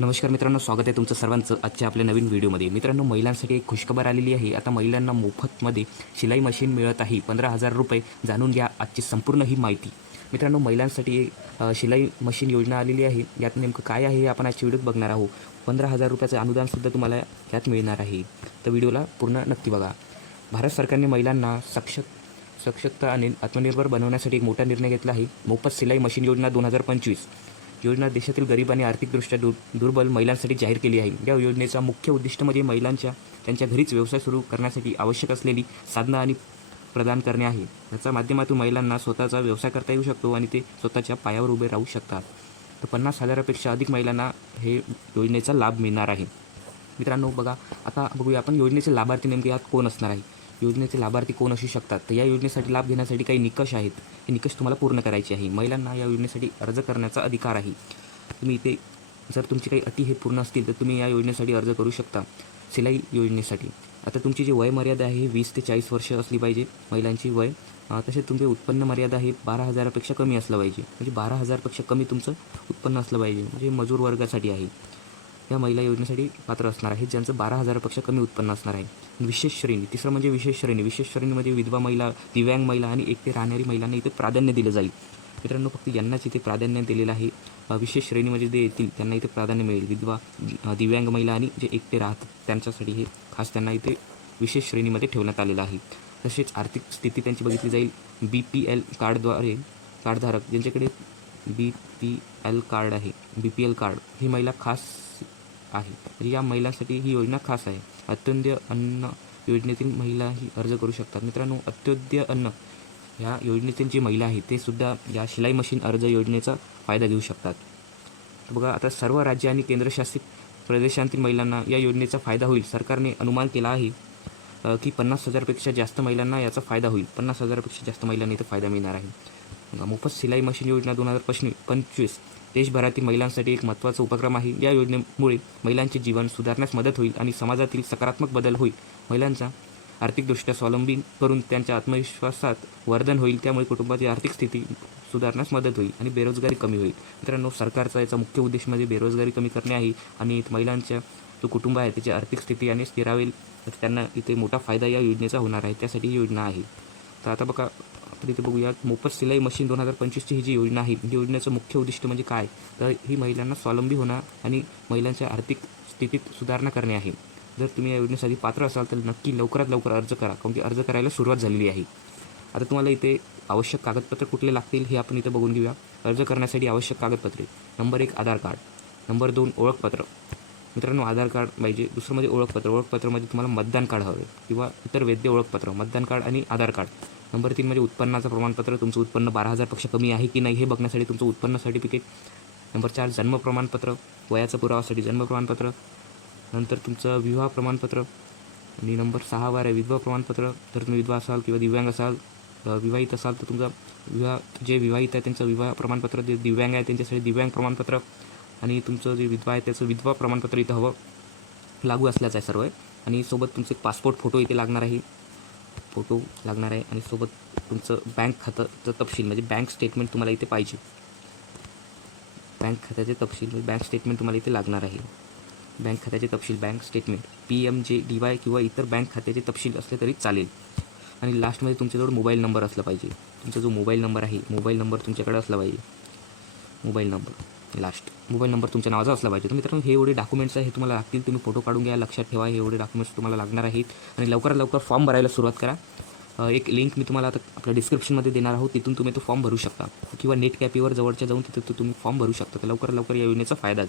नमस्कार मित्रांनो स्वागत आहे तुमचं सर्वांचं आजच्या आपल्या नवीन व्हिडिओमध्ये. मित्रांनो महिलांसाठी एक खुशखबर आलेली आहे. आता महिलांना मोफतमध्ये शिलाई मशीन मिळत आहे. पंधरा हजार रुपये जाणून घ्या आजची संपूर्ण ही माहिती. मित्रांनो महिलांसाठी एक शिलाई मशीन योजना आलेली आहे. यात नेमकं काय आहे हे आपण आजच्या व्हिडिओत बघणार आहोत. पंधरा हजार रुपयाचं अनुदानसुद्धा तुम्हाला यात मिळणार आहे. तर व्हिडिओला पूर्ण नक्की बघा. भारत सरकारने महिलांना सक्षम सक्षमता आणि आत्मनिर्भर बनवण्यासाठी एक मोठा निर्णय घेतला आहे. मोफत सिलाई मशीन योजना दोन हजार पंचवीस. योजना देशातील गरीब आणि आर्थिकदृष्ट्या दुर दुर्बल महिलांसाठी जाहीर केली आहे. या योजनेचा मुख्य उद्दिष्ट म्हणजे महिलांच्या त्यांच्या घरीच व्यवसाय सुरू करण्यासाठी आवश्यक असलेली साधनं आणि प्रदान करणे आहे. याच्या माध्यमातून महिलांना स्वतःचा व्यवसाय करता येऊ शकतो आणि ते स्वतःच्या पायावर उभे राहू शकतात. तर पन्नास हजारापेक्षा अधिक महिलांना हे योजनेचा लाभ मिळणार आहे. मित्रांनो बघा आता बघूया आपण योजनेचे लाभार्थी नेमके यात कोण असणार आहे? योजनेचे लाभार्थी कोण असू शकतात? तर या योजनेसाठी लाभ घेण्यासाठी काही निकष आहेत. हे निकष तुम्हाला पूर्ण करायचे आहे. महिलांना या योजनेसाठी अर्ज करण्याचा अधिकार आहे. तुम्ही इथे जर तुमची काही अटी हे पूर्ण असतील तर तुम्ही या योजनेसाठी अर्ज करू शकता. सिलाई योजनेसाठी. आता तुमची जी वय मर्यादा आहे ही वीस ते चाळीस वर्ष असली पाहिजे महिलांची वय. तसेच तुमचे उत्पन्न मर्यादा ही बारा हजारापेक्षा कमी असलं पाहिजे. म्हणजे बारा हजारपेक्षा कमी तुमचं उत्पन्न असलं पाहिजे. म्हणजे मजूर वर्गासाठी आहे. या महिला योजनेसाठी पात्र असणार आहेत ज्यांचं बारा हजारापेक्षा कमी उत्पन्न असणार आहे. विशेष श्रेणी तिसरं म्हणजे विशेष श्रेणी. विशेष श्रेणीमध्ये विधवा महिला दिव्यांग महिला आणि एकटे राहणारी महिलांना इथे प्राधान्य दिलं जाईल. मित्रांनो फक्त यांनाच इथे प्राधान्य दिलेलं आहे. विशेष श्रेणीमध्ये जे येतील त्यांना इथे प्राधान्य मिळेल. विधवा दिव्यांग महिला आणि जे एकटे राहतात त्यांच्यासाठी हे खास त्यांना इथे विशेष श्रेणीमध्ये ठेवण्यात आलेलं आहे. तसेच आर्थिक स्थिती त्यांची बघितली जाईल. बी पी एल कार्डद्वारे कार्डधारक ज्यांच्याकडे बी पी एल कार्ड आहे बी पी एल कार्ड ही महिला खास आहे. तर या महिलांसाठी ही योजना खास आहे. अत्योदय अन्न योजनेतील महिला ही अर्ज करू शकतात. मित्रांनो अत्योदय अन्न ह्या योजनेतील जी महिला आहेत ते सुद्धा या शिलाई मशीन अर्ज योजनेचा फायदा घेऊ शकतात. बघा आता सर्व राज्य आणि केंद्रशासित प्रदेशांतील महिलांना या योजनेचा फायदा होईल. सरकारने अनुमान केला आहे की पन्नास हजारपेक्षा जास्त महिलांना याचा फायदा होईल. पन्नास हजारपेक्षा जास्त महिलांना इथं फायदा मिळणार आहे. मोफत सिलाई मशीन योजना दोन हजार पश्चिम पंचवीस. देशभरातील महिलांसाठी एक महत्त्वाचा उपक्रम आहे. या योजनेमुळे महिलांचे जीवन सुधारण्यास मदत होईल आणि समाजातील सकारात्मक बदल होईल. महिलांचा आर्थिकदृष्ट्या स्वावलंबी करून त्यांच्या आत्मविश्वासात वर्धन होईल. त्यामुळे कुटुंबाची आर्थिक स्थिती सुधारण्यास मदत होईल आणि बेरोजगारी कमी होईल. मित्रांनो सरकारचा याचा मुख्य उद्देश म्हणजे बेरोजगारी कमी करणे आहे आणि महिलांच्या जो कुटुंब आहे त्याची आर्थिक स्थिती आणि स्थिरावेल तर त्यांना इथे मोठा फायदा या योजनेचा होणार आहे. त्यासाठी ही योजना आहे. तर आता बघा तर इथे बघूया मोफत सिलाई मशीन दोन हजार पंचवीसची ही जी योजना आहे योजनेचं मुख्य उद्दिष्ट म्हणजे काय? तर ही महिलांना स्वावलंबी होणं आणि महिलांच्या आर्थिक स्थितीत सुधारणा करणे आहे. जर तुम्ही या योजनेसाठी पात्र असाल तर नक्की लवकरात लवकर अर्ज करा कारण की अर्ज करायला सुरुवात झालेली आहे. आता तुम्हाला इथे आवश्यक कागदपत्र कुठले लागतील हे आपण इथे बघून घेऊया. अर्ज करण्यासाठी आवश्यक कागदपत्रे. नंबर एक आधार कार्ड. नंबर दोन ओळखपत्र. मित्रांनो आधार कार्ड पाहिजे. दुसरं म्हणजे ओळखपत्र. ओळखपत्रामध्ये तुम्हाला मतदान कार्ड हवे किंवा इतर वैद्य ओळखपत्र मतदान कार्ड आणि आधार कार्ड. नंबर तीन म्हणजे उत्पन्नाचं प्रमाणपत्र. तुमचं उत्पन्न बारा हजारपेक्षा कमी आहे की नाही हे बघण्यासाठी तुमचं उत्पन्न सर्टिफिकेट नंबर चार जन्म प्रमाणपत्र. वयाचा पुरावासाठी जन्म प्रमाणपत्र. नंतर तुमचं विवाह प्रमाणपत्र. आणि नंबर सहा आहे विधवा प्रमाणपत्र. जर तुम्ही विधवा असाल किंवा दिव्यांग असाल विवाहित असाल तर तुमचा विवाह जे विवाहित आहे त्यांचं विवाह प्रमाणपत्र जे दिव्यांग आहे त्यांच्यासाठी दिव्यांग प्रमाणपत्र. आणि तुमचं जे विधवा आहे त्याचं विधवा प्रमाणपत्र इथं हवं. लागू असल्याचं आहे सर्व. आणि सोबत तुमचे पासपोर्ट फोटो इथे लागणार आहे. फोटो लागणार आहे आणि सोबत तुमचं बँक खात्याचं तपशील म्हणजे बँक स्टेटमेंट तुम्हाला इथे पाहिजे. बँक खात्याचे तपशील म्हणजे बँक स्टेटमेंट तुम्हाला इथे लागणार आहे. बँक खात्याचे तपशील bank statement P M J D Y किंवा इतर बँक खात्याचे तपशील असले तरी चालेल. आणि लास्टमध्ये तुमच्याजवळ मोबाईल नंबर असला पाहिजे. तुमचा जो मोबाईल नंबर आहे मोबाईल नंबर तुमच्याकडे असला पाहिजे. Mobile number last mobile number तुमच्या नावाचा असला पाहिजे. तर मित्रांनो हे एवढे डॉक्युमेंट्स आहे हे तुम्हाला लागतील. तुम्ही फोटो काढून घ्या लक्षात ठेवा. हे एवढे डॉक्युमेंट्स तुम्हाला लागणार आहेत. आणि लवकरात लवकर फॉर्म भरायला सुरुवात करा. एक लिंक मी तुम्हाला आता आपल्या डिस्क्रिप्शनमध्ये देणार आहोत. तिथून तुम्ही तो फॉर्म भरू शकता. किंवा नेट कॅपीवर जवळच्या जाऊन तिथे तो तुम्ही फॉर्म भरू शकता. तर लवकरात लवकर या योजनेचा फायदा